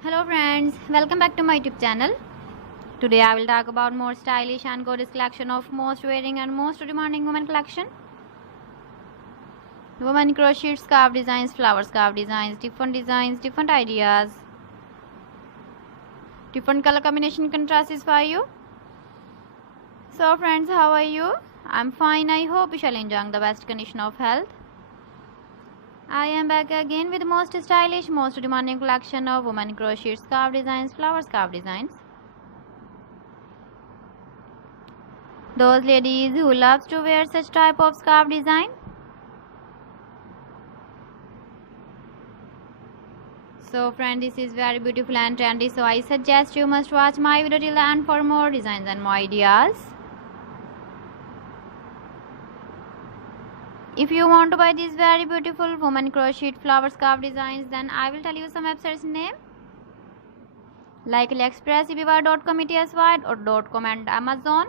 Hello friends, welcome back to my YouTube channel. Today I will talk about more stylish and gorgeous collection of most wearing and most demanding women collection. Women crochet scarf designs, flower scarf designs, different ideas, different color combination contrasts for you. So friends, how are you? I'm fine. I hope you shall enjoy the best condition of health. I am back again with most stylish, most demanding collection of women crochet scarf designs, flower scarf designs. Those ladies who loves to wear such type of scarf design. So friend, this is very beautiful and trendy, so I suggest you must watch my video till the end for more designs and more ideas. If you want to buy these very beautiful woman crochet flower scarf designs, then I will tell you some websites name like AliExpress, eBay.com, ETSY or .com and Amazon.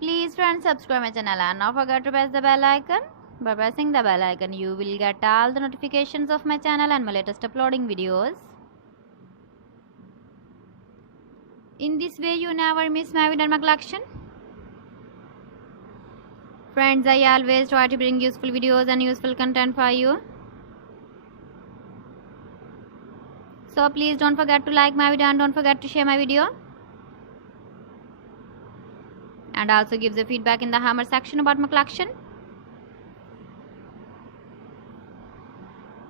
Please friends, subscribe my channel and don't forget to press the bell icon. By pressing the bell icon, you will get all the notifications of my channel and my latest uploading videos. In this way, you never miss my video and my collection. Friends, I always try to bring useful videos and useful content for you. So please don't forget to like my video and don't forget to share my video. And also give the feedback in the hammer section about my collection.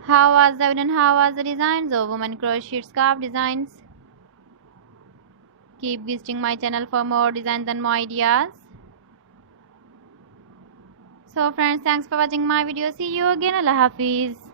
How was the video and how was the designs of women crochet scarf designs? Keep visiting my channel for more designs and more ideas. So friends, thanks for watching my video. See you again. Allah Hafiz.